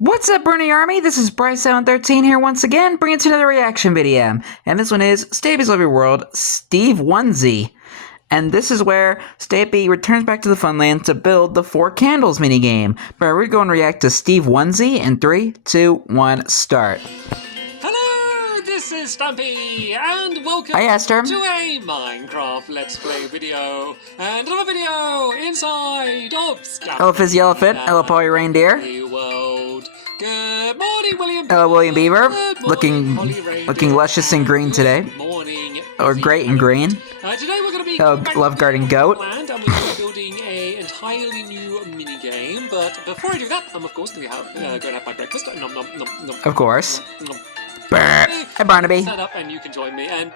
What's up, Bernie Army? This is BryceAllen13 here once again, bringing to another reaction video. And this one is Stampy's Love Your World, Steve Onesie. And this is where Stampy returns back to the Funland to build the 4 Candles minigame. But we're going to react to Steve Onesie in 3, 2, 1, start. Hello, this is Stampy, and welcome Hi, Esther. to a Minecraft Let's Play video, and another video inside of Stampy. Hello, Fizzy Elephant. Hello, Polly Reindeer. World. Good morning, William. Hello, William Beaver. Morning, Looking luscious and green today. Good morning. Or great and green. Today we're going to be Love Garden Goat. And we're going to be building an entirely new mini game. But before I do that, I'm of course going to have my breakfast. Nom, nom, nom, nom. Of course. Nom, nom. Hi, Barnaby. Set up and you can join me, and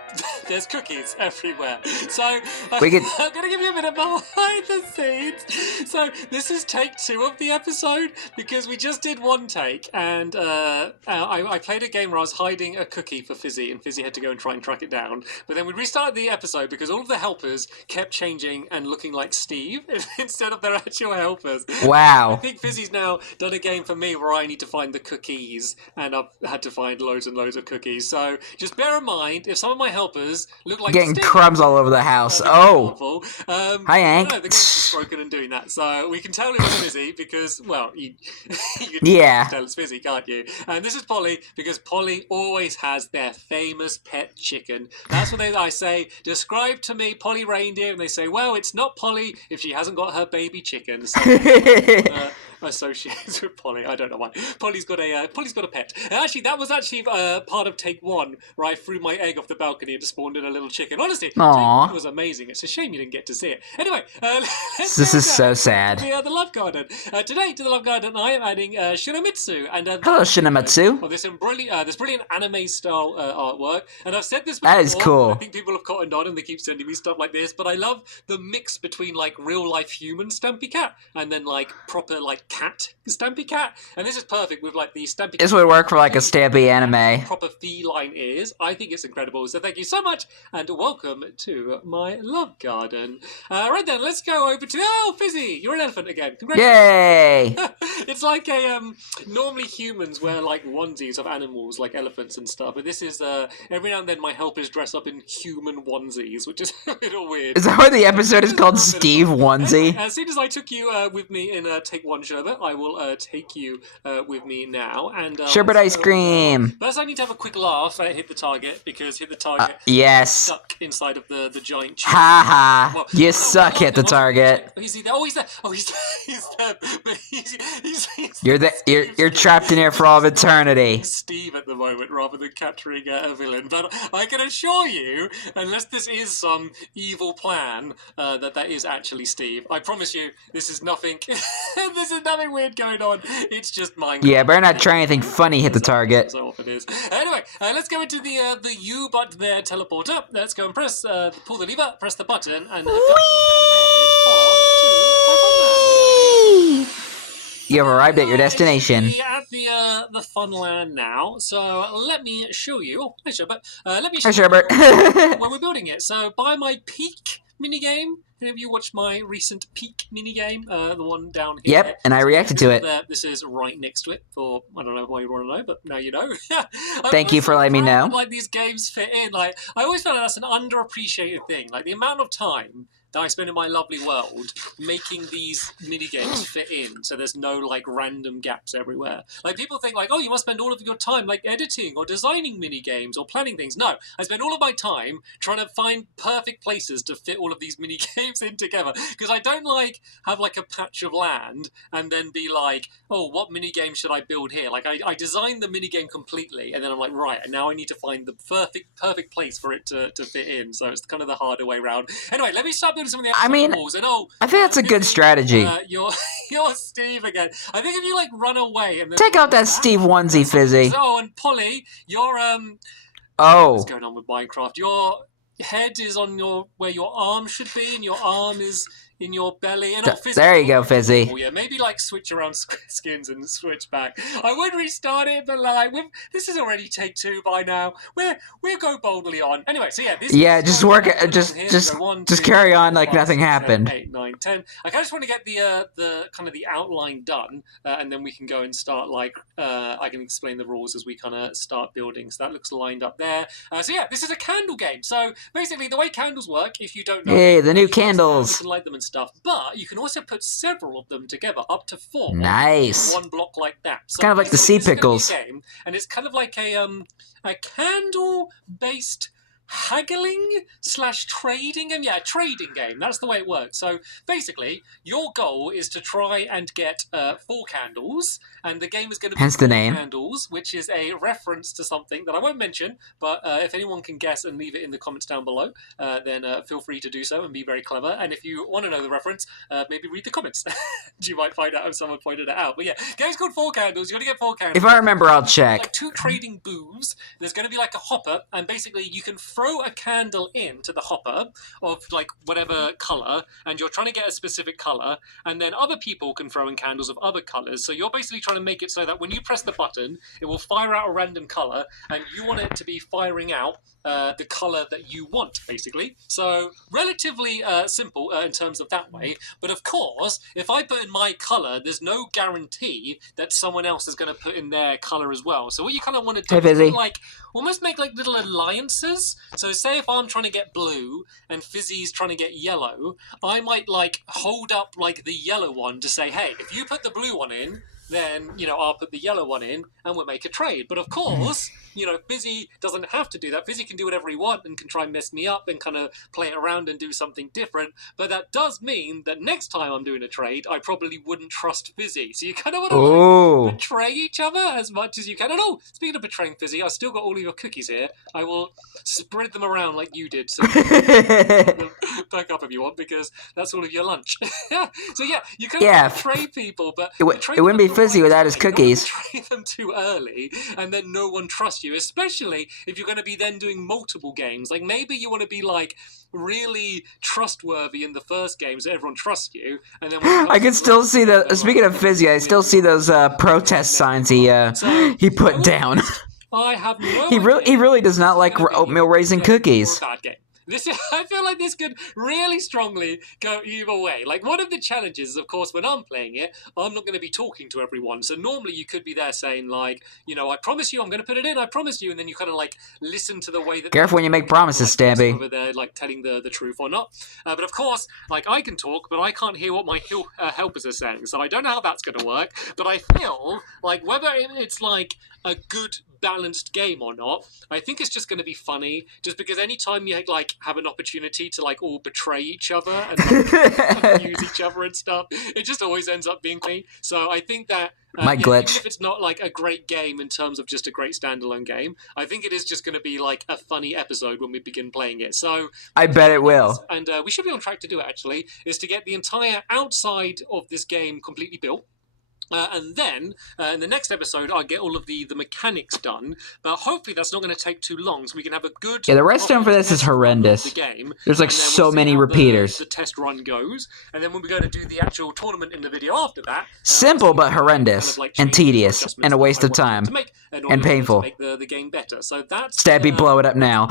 there's cookies everywhere. So I'm going to give you a bit of behind the scenes. So this is take 2 of the episode because we just did one take, and I played a game where I was hiding a cookie for Fizzy, and Fizzy had to go and try and track it down. But then we restarted the episode because all of the helpers kept changing and looking like Steve instead of their actual helpers. Wow. I think Fizzy's now done a game for me where I need to find the cookies, and I've had to find loads and loads of cookies. So just bear in mind, if some of my helpers look like getting Steve, crumbs all over the house. Oh. Hi, Hank. No, the game's broken and doing that. So we can tell it was Fizzy because, well, you Yeah. tell it's Fizzy, can't you? And this is Polly because Polly always has their famous pet chicken. That's what I say. Describe to me Polly Reindeer, and they say, well, it's not Polly if she hasn't got her baby chicken. So, associated with Polly. I don't know why. Polly's got a pet. And actually, that was actually part of take 1 where I threw my egg off the balcony and spawned in a little chicken. Honestly, take 1 was amazing. It's a shame you didn't get to see it. Anyway, this is so sad. The Love Garden. Today to the Love Garden, I am adding Shinomitsu and hello, Shinomitsu. Well, this brilliant anime style artwork. And I've said this before. That is cool. I think people have cottoned on and they keep sending me stuff like this. But I love the mix between like real life human Stampy Cat and then like proper like cat Stampy Cat. And this is perfect with like the Stampy Cat. This would work for like a Stampy anime. Proper feline ears. I think it's incredible. So thank you so much and welcome to my Love Garden. Right then, let's go over to Fizzy. You're an elephant again. Congratulations. Yay! It's like a normally humans wear like onesies of animals like elephants and stuff, but this is every now and then my helpers dress up in human onesies, which is a little weird. Is that why the episode is called Steve Onesie? Anyway, as soon as I took you with me in take 1 sherbet, I will take you with me now. And sherbet ice cream. First, I need to have a quick laugh at hit the target because hit the target. Yes. Stuck inside of the giant. Ha ha! Well, you suck. Hit the target. Is he there? Oh, he's there. Oh, he's there. But You're trapped in here for all of eternity. Steve at the moment, rather than capturing a villain. But I can assure you, unless this is some evil plan, that is actually Steve. I promise you, this is nothing. This is nothing weird going on. It's just Minecraft. Yeah, better not try anything funny. Hit the target. So often it is. Anyway, let's go into the U but there teleporter. Let's go and press pull the lever, press the button, and you have arrived at your destination. At the Funland now. So let me show you. Oh, hi Sherbert. Let me Hi, show Sherbert. you when we're building it. So by my peak minigame. Have you watched my recent peak minigame? The one down here. Yep, and I reacted to it. This is right next to it. Or I don't know why you want to know, but now you know. Thank you for letting me know. Like these games fit in. Like I always found that's an underappreciated thing. Like the amount of time that I spend in my lovely world making these mini games fit in, so there's no like random gaps everywhere. Like people think like, oh, you must spend all of your time like editing or designing mini games or planning things. No, I spend all of my time trying to find perfect places to fit all of these mini games in together because I don't like have like a patch of land and then be like, oh, what mini game should I build here? Like I design the mini game completely and then I'm like, right, and now I need to find the perfect place for it to fit in. So it's kind of the harder way around. Anyway, let me start building some of the walls. And I think that's a good strategy. You're Steve again. I think if you like run away and then take out that Steve Onesie, Fizzy. Oh, and Polly, you're oh, what's going on with Minecraft? Your head is on where your arm should be, and your arm is in your belly. And there you go, Fizzy. Yeah, maybe like switch around skins and switch back. I would restart it, but like this is already take 2 by now. We'll go boldly on. Anyway, so yeah, this just work it. Just carry on like nothing happened. 7, 8, 9, 10. I just want to get the kind of the outline done, and then we can go and start like I can explain the rules as we kind of start building. So that looks lined up there. So yeah, this is a candle game. So basically, the way candles work, if you don't know, hey, the new candles. You can light them and stuff, but you can also put several of them together, up to 4. Nice. One block like that. So it's kind of like the sea pickles. Game, and it's kind of like a candle-based haggling/trading game. Yeah, a trading game. That's the way it works. So basically, your goal is to try and get 4 candles, and the game is going to be hence the name candles, which is a reference to something that I won't mention. But if anyone can guess and leave it in the comments down below, then feel free to do so and be very clever. And if you want to know the reference, maybe read the comments. You might find out if someone pointed it out. But yeah, game's called 4 candles. You want to get 4 candles. If I remember, I'll check. Like 2 trading booths. There's going to be like a hopper, and basically you can throw a candle into the hopper of like whatever color, and you're trying to get a specific color, and then other people can throw in candles of other colors. So you're basically trying to make it so that when you press the button, it will fire out a random color, and you want it to be firing out the color that you want, basically. So relatively simple in terms of that way. But of course, if I put in my color, there's no guarantee that someone else is going to put in their color as well. So what you kind of want to do is like almost make like little alliances. So say if I'm trying to get blue and Fizzy's trying to get yellow, I might like hold up like the yellow one to say, hey, if you put the blue one in, then, you know, I'll put the yellow one in and we'll make a trade. But of course, you know, Fizzy doesn't have to do that. Fizzy can do whatever he wants and can try and mess me up and kind of play it around and do something different. But that does mean that next time I'm doing a trade, I probably wouldn't trust Fizzy. So you kind of want to like, betray each other as much as you can. And oh, speaking of betraying Fizzy, I've still got all of your cookies here. I will spread them around like you did. So back up if you want, because that's all of your lunch. So yeah, you can betray people, but it wouldn't be Fizzy without his cookies. Don't betray them too early, and then no one trusts you, especially if you're going to be then doing multiple games. Like maybe you want to be like really trustworthy in the first game so everyone trusts you, and then I can still see the speaking of Fizzy, I still see those protest signs he put down. I have no he really does not like oatmeal raisin cookies. I feel like this could really strongly go either way. Like, one of the challenges is, of course, when I'm playing it, I'm not going to be talking to everyone. So normally you could be there saying, like, you know, I promise you I'm going to put it in, I promise you. And then you kind of, like, listen to the way that... Careful when you make promises, Stampy. Whether they're, like, telling the truth or not. But, of course, like, I can talk, but I can't hear what my helpers are saying. So I don't know how that's going to work. But I feel like whether it's, like, a good balanced game or not, I think it's just going to be funny, just because anytime you like have an opportunity to like all betray each other and like, use each other and stuff, it just always ends up being funny. So I think that my glitch, even if it's not like a great game in terms of just a great standalone game, I think it is just going to be like a funny episode when we begin playing it. So I bet it will, and we should be on track to do it. Actually, is to get the entire outside of this game completely built. And then, in the next episode, I'll get all of the mechanics done. But hopefully that's not going to take too long, so we can have a good... Yeah, the redstone for this is horrendous. The game, there's like so many repeaters. The test run goes. And then when we go to do the actual tournament in the video after that... Simple but horrendous. Kind of like and tedious. And a waste of time. And painful. To make the game better. So that's... Stampy, blow it up now.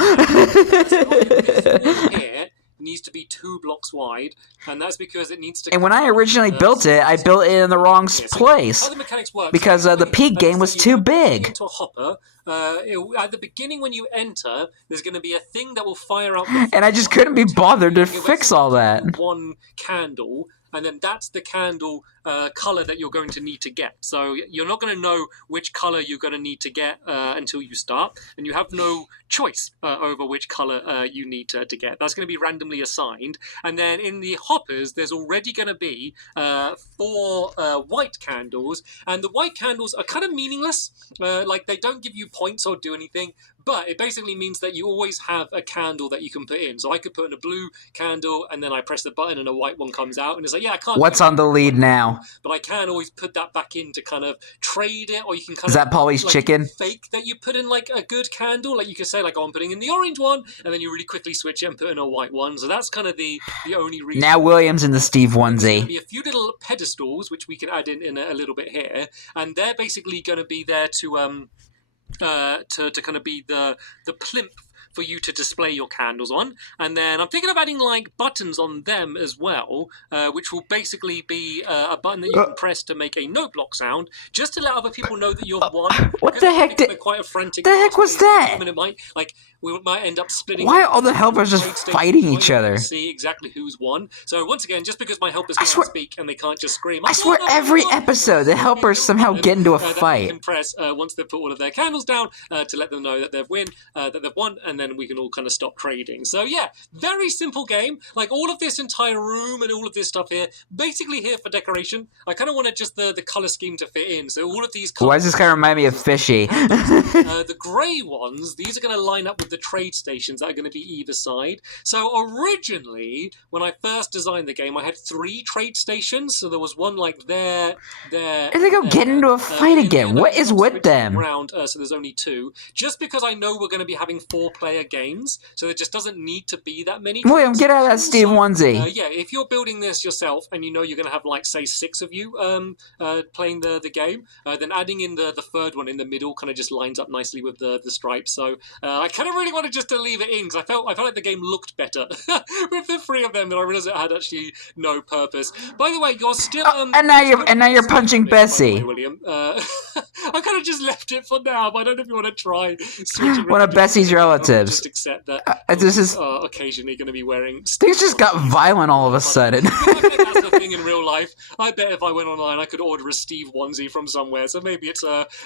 Here needs to be 2 blocks wide, and that's because it needs to... And when I originally built it, I built it in the wrong place. How the mechanics work, because the peak game was too big. Into a hopper, at the beginning when you enter, there's going to be a thing that will fire out... And I just couldn't be bothered to fix all that. One candle, and then that's the candle color that you're going to need to get. So you're not going to know which color you're going to need to get until you start, and you have no choice over which color you need to get. That's going to be randomly assigned. And then in the hoppers, there's already going to be 4 white candles, and the white candles are kind of meaningless. Like, they don't give you points or do anything, but it basically means that you always have a candle that you can put in. So I could put in a blue candle, and then I press the button and a white one comes out, and it's like, yeah, I can't... What's on the lead now? now. But I can always put that back in to kind of trade it, or you can kind Is that Polly's like, chicken? fake that you put in like a good candle. Like you could say like, oh, I'm putting in the orange one, and then you really quickly switch it and put in a white one. So that's kind of the only reason. Now William's in the Steve There's going to onesie. be a few little pedestals which we can add in a little bit here, and they're basically going to be there to kind of be the plinth for you to display your candles on. And then I'm thinking of adding like buttons on them as well, which will basically be a button that you can press to make a note block sound, just to let other people know that you've won. What the heck did... Quite a frantic... The heck was that? And it might, like, we might end up splitting... Why are all the helpers just fighting each other? See exactly who's won. So once again, just because my helpers can't speak and they can't just scream... I swear every episode the helpers somehow get into a fight. You can press once they've put all of their candles down to let them know that they've won, and then we can all kind of stop trading. So yeah, very simple game. Like all of this entire room and all of this stuff here, basically here for decoration. I kind of wanted just the color scheme to fit in. So all of these colors... Why does this kind of remind me of Fishy? The grey ones, these are going to line up with the trade stations that are going to be either side. So originally, when I first designed the game, I had 3 trade stations. So there was one like there. I think I'm getting into a fight again. What is with them? So there's only 2. Just because I know we're going to be having 4-player games, so there just doesn't need to be that many. William, get out of that Steve onesie. Yeah, if you're building this yourself and you know you're going to have like say 6 of you playing the game, then adding in the third one in the middle kind of just lines up nicely with the stripes. So I kind of really wanted just to leave it in because I felt like the game looked better with the 3 of them, and I realized it had actually no purpose. By the way, you're still and now you're punching Bessie. Way, William. I kind of just left it for now, but I don't know if you want to try switching. One of Bessie's relatives. Just accept that this is occasionally going to be wearing. Things just got violent all of a sudden. I bet that's the thing in real life. I bet if I went online, I could order a Steve onesie from somewhere. So maybe it's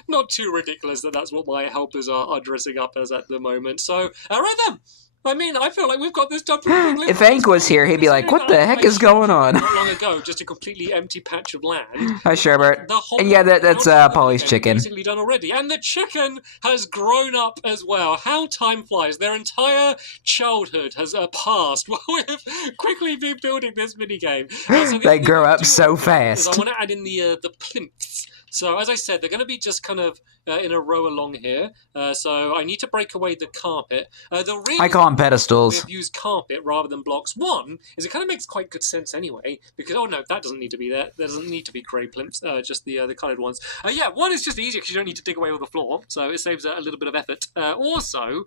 not too ridiculous that that's what my helpers are dressing up as at the moment. So, all right then. I mean, I feel like we've got this done pretty quickly. If Hank was here, he'd be like, what the heck is going on? Not long ago, just a completely empty patch of land. Hi, Sherbert. And yeah, that's Polly's chicken. Basically done already. And the chicken has grown up as well. How time flies. Their entire childhood has passed while we've quickly been building this minigame. So they grow up so fast. I want to add in the plinths. So as I said, they're going to be just kind of in a row along here. So I need to break away the carpet. I call them pedestals. We've used carpet rather than blocks. One is it kind of makes quite good sense anyway, because oh no, that doesn't need to be there. There doesn't need to be grey plinths, just the coloured ones. Yeah, one is just easier because you don't need to dig away all the floor, so it saves a little bit of effort. Also.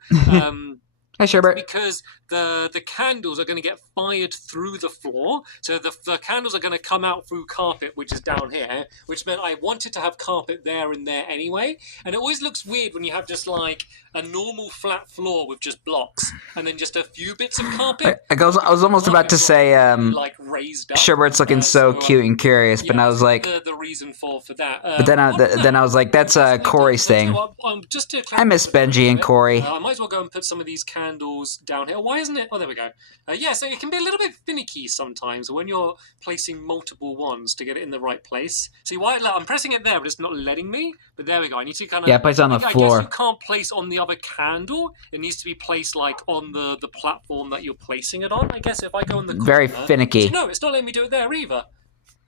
Hi, Sherbert. Because the candles are going to get fired through the floor. So the candles are going to come out through carpet, which is down here, which meant I wanted to have carpet there and there anyway. And it always looks weird when you have just like a normal flat floor with just blocks and then just a few bits of carpet. I was almost about to say, like raised up. Sherbert's looking so cute and curious, but I was like, the reason for that. But then I was like, that's Corey's thing. Just to I miss Benji and Corey. I might as well go and put some of these candles down here. Why isn't it? Oh, there we go. Yeah, so it can be a little bit finicky sometimes when you're placing multiple ones to get it in the right place. See why? I'm pressing it there, but it's not letting me. But there we go. I need to kind of place it on the floor. I guess you can't place on the other candle. It needs to be placed like on the platform that you're placing it on. I guess if I go on the corner, very finicky. No, it's not letting me do it there either.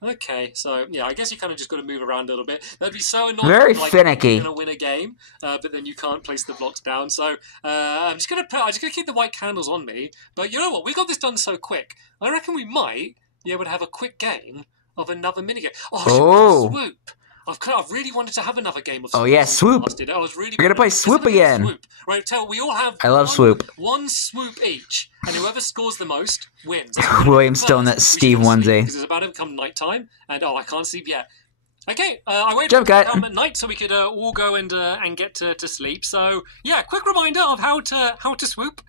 Okay, so yeah, I guess you kind of just got to move around a little bit. That'd be so annoying. Very finicky. You're gonna win a game, but then you can't place the blocks down. So I'm just gonna keep the white candles on me. But you know what? We got this done so quick. I reckon we might be able to have a quick game of another minigame. Oh, Swoop! I've really wanted to have another game of Swoop. Oh yeah, Swoop. I was really. We're gonna play Swoop again. Swoop. Right, we all have. I love Swoop. One Swoop each, and whoever scores the most wins. William's still in that Steve onesie. Because it's about to become nighttime, and I can't sleep yet. Okay, I waited Jump to come at night so we could all go and get to sleep. So yeah, quick reminder of how to swoop.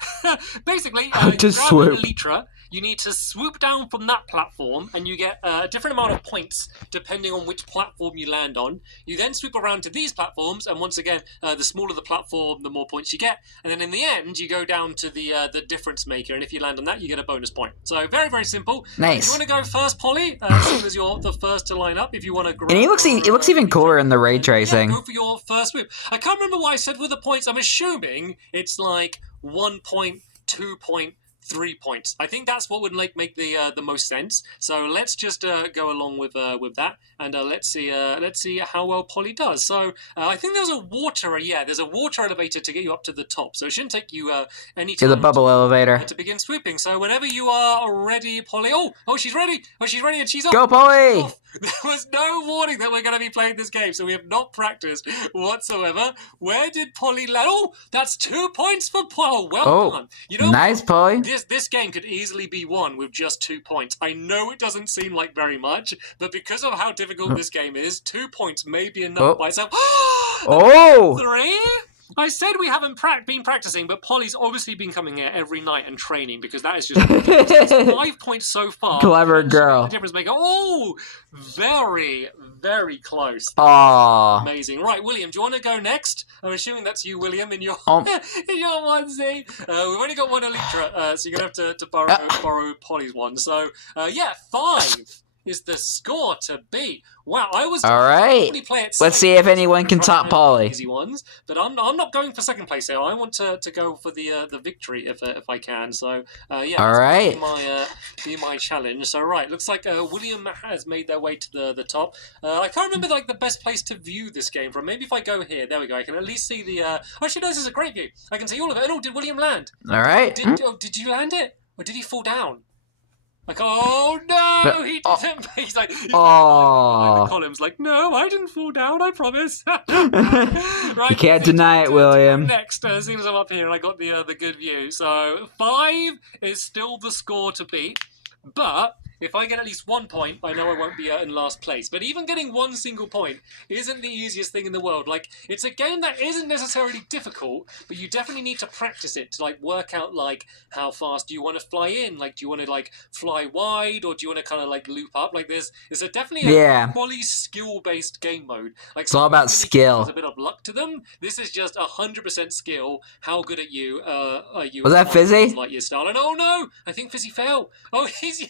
Basically, you grab an elytra. You need to swoop down from that platform, and you get a different amount of points depending on which platform you land on. You then swoop around to these platforms, and once again, the smaller the platform, the more points you get. And then in the end, you go down to the difference maker, and if you land on that, you get a bonus point. So very, very simple. Nice. If you want to go first, Polly, as soon as you're the first to line up, if you want to grab... And it looks even cooler in the ray tracing. Yeah, go for your first swoop. I can't remember what I said with the points. I'm assuming it's like 1 point, 2 point, 3 points. I think that's what would make the most sense. So let's just go along with that, and let's see how well Polly does. So I think there's a water elevator to get you up to the top. So it shouldn't take you any time. To the bubble elevator to begin swooping. So whenever you are ready, Polly. Oh, she's ready. And she's off. Go, Polly! There was no warning that we're going to be playing this game, so we have not practiced whatsoever. Where did Polly land? Oh, that's 2 points for Polly. Well done. You know, nice, Polly. This game could easily be won with just 2 points. I know it doesn't seem like very much, but because of how difficult this game is, 2 points may be enough by itself. Oh! 3? I said we haven't been practicing, but Polly's obviously been coming here every night and training, because that is just 5 points so far. Clever girl. The difference maker. Oh, very, very close. Aww. Amazing. Right, William, do you want to go next? I'm assuming that's you, William, in your in your onesie. We've only got one Elytra, so you're going to have to borrow Polly's one. So, 5 is the score to beat. Wow, I was all right. Let's see if anyone can top Polly. Easy ones, but I'm not going for second place here. I want to go for the victory if I can. So all right, be my challenge. So right, looks like William has made their way to the top. I can't remember the best place to view this game from. Maybe if I go here, there we go. I can at least see the. Actually, no, this is a great view. I can see all of it. Oh, did William land? All right. Did you land it, or did he fall down? Like, oh no, he didn't. He's like, the columns, like, no, I didn't fall down, I promise. Right, you can't deny it, William. Next, as soon as I'm up here and I got the good view. So 5 is still the score to beat, but if I get at least 1 point, I know I won't be in last place. But even getting 1 single point isn't the easiest thing in the world. Like, it's a game that isn't necessarily difficult, but you definitely need to practice it to, work out, how fast do you want to fly in? Like, do you want to, fly wide, or do you want to kind of, loop up? Like, there's definitely a fully skill-based game mode. Like, it's all about skill. There's a bit of luck to them. This is just 100% skill. How good at you are you? Was that Fizzy? Like your style. And oh no, I think Fizzy fell. Oh, he's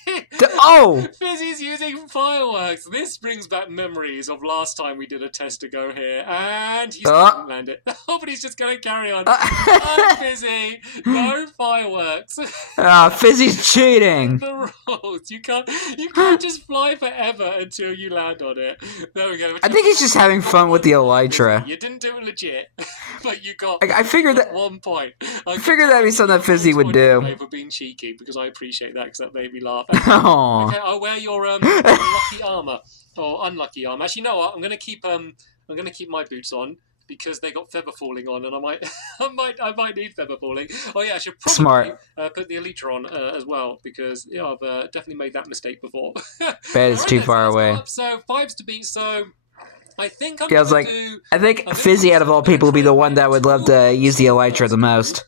Oh! Fizzy's using fireworks. This brings back memories of last time we did a test to go here, and he didn't land it. Oh, but he's just going to carry on. No, Fizzy, no fireworks. Fizzy's cheating. The rules. You can't just fly forever until you land on it. There we go. I think he's just having fun with the Elytra. You didn't do it legit, but you got. I figured that 1 point. I figured that'd be something that Fizzy would do. For being cheeky, because I appreciate that, because that made me laugh. Oh. Okay, I'll wear your lucky armor or unlucky armor. Actually, you know what? I'm gonna keep my boots on because they got feather falling on, and I might need feather falling. Oh yeah, I should probably put the Elytra on as well, because I've definitely made that mistake before. Bet it's too far away. So 5's to beat. So I think I think Fizzy, out of all people, would be the one that would love to use the Elytra the most.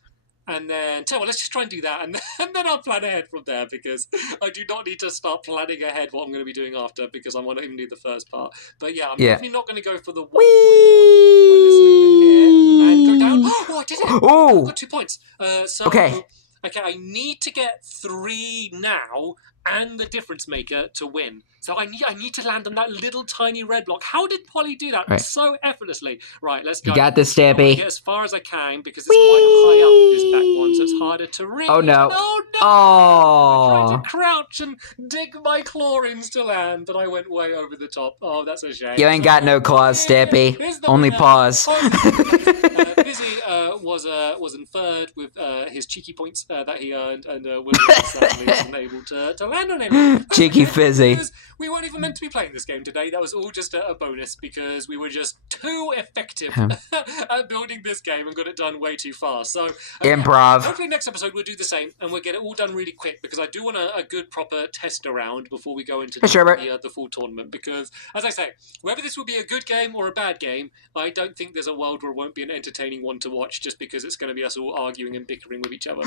And then, let's just try and do that, and then I'll plan ahead from there, because I do not need to start planning ahead what I'm going to be doing after, because I want to even do the first part. But yeah, I'm definitely not going to go for the 1.1. Let's loop in here and go down. Oh, I did it! Oh! I got 2 points. Okay, I need to get 3 now and the difference maker to win. So I need to land on that little tiny red block. How did Polly do that so effortlessly? Right, let's go. You got this, Stampy. Get as far as I can, because it's quite high up, this back one, so it's harder to reach. Oh no! Oh no! Oh! I tried to crouch and dig my clawings to land, but I went way over the top. Oh, that's a shame. You ain't got no claws, Stampy. Only paws. Fizzy was in third with his cheeky points that he earned, and William sadly wasn't able to land on any. Cheeky Fizzy. We weren't even meant to be playing this game today. That was all just a bonus, because we were just too effective at building this game and got it done way too fast. So improv. Hopefully next episode we'll do the same, and we'll get it all done really quick, because I do want a good proper test around before we go into the full tournament. Because, as I say, whether this will be a good game or a bad game, I don't think there's a world where it won't be an entertaining one to watch, just because it's going to be us all arguing and bickering with each other.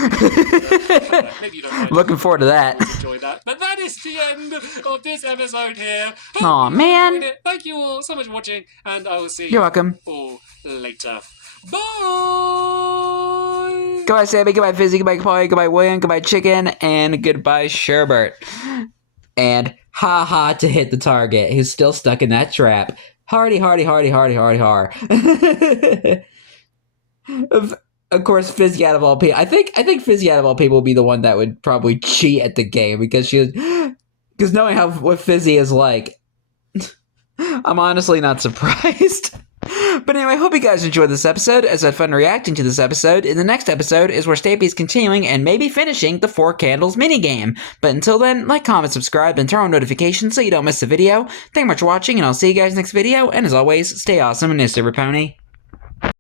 Maybe you don't mind. Looking forward to that. Enjoy that. But that is the end of this episode here. Aw, man. Thank you all so much for watching, and I will see you all later. Bye! Goodbye, Sammy. Goodbye, Fizzy. Goodbye, Polly. Goodbye, William. Goodbye, Chicken. And goodbye, Sherbert. And ha to hit the target. Who's still stuck in that trap. Hardy. Of course, Fizzy out of all people. I think Fizzy out of all people will be the one that would probably cheat at the game because because knowing how what Fizzy is like, I'm honestly not surprised. But anyway, I hope you guys enjoyed this episode, as I had fun reacting to this episode. In the next episode is where Stampy is continuing and maybe finishing the 4 Candles minigame. But until then, like, comment, subscribe, and turn on notifications so you don't miss a video. Thank you much for watching, and I'll see you guys next video. And as always, stay awesome and Mr. Pony.